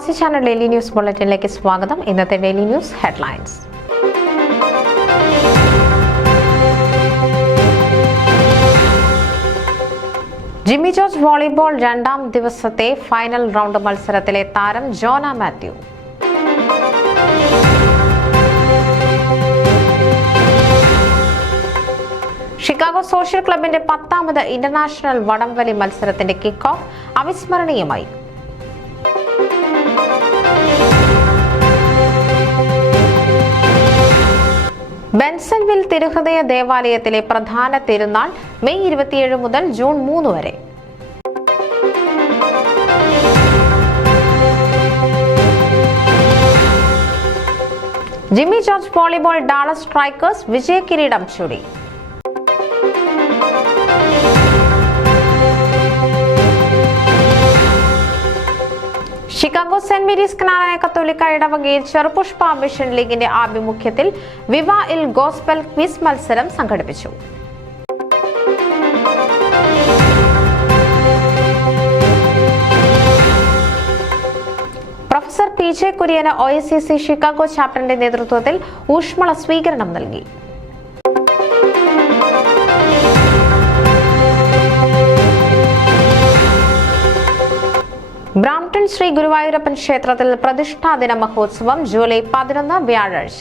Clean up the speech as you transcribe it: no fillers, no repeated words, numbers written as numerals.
പ്രവാസി channel daily news ബുള്ളറ്റിനിലേക്ക് സ്വാഗതം. ഇന്നത്തെ daily news headlines. Jimmy George volleyball രണ്ടാം ദിവസത്തെ ഫൈനൽ റൗണ്ട് മത്സരത്തിലെ താരം ജോന മാത്യു. ഷിക്കാഗോ സോഷ്യൽ ക്ലബിന്റെ 10ാമത് ഇന്റർനാഷണൽ വടംവലി മത്സരത്തിന്റെ കിക്ക് ഓഫ് അവിസ്മരണീയമായി. ബെൻസൺവിൽ തിരുഹൃദയ ദേവാലയത്തിലെ പ്രധാന തിരുനാൾ മെയ് 27 മുതൽ ജൂൺ 3 വരെ. Jimmy George volleyball Dallas strikers വിജയകിരീടം ചൂടി. ഷിക്കാഗോ സെന്റ് മേരീസ് കനാനായ കത്തോലിക്ക ഇടവകയിൽ ചെറുപുഷ്പ മിഷൻ ലീഗിന്റെ ആഭിമുഖ്യത്തിൽ വിവാ ഇൽ ഗോസ്പൽ ക്വിസ് മത്സരം സംഘടിപ്പിച്ചു. പ്രൊഫസർ PJ കുര്യന് OSCC ഷിക്കാഗോ ചാപ്റ്ററിന്റെ നേതൃത്വത്തിൽ ഊഷ്മള സ്വീകരണം നൽകി. ബ്രാംപ്ടൺ ശ്രീ ഗുരുവായൂരപ്പൻ ക്ഷേത്രത്തിൽ പ്രതിഷ്ഠാദിന മഹോത്സവം ജൂലൈ 11 വ്യാഴാഴ്ച.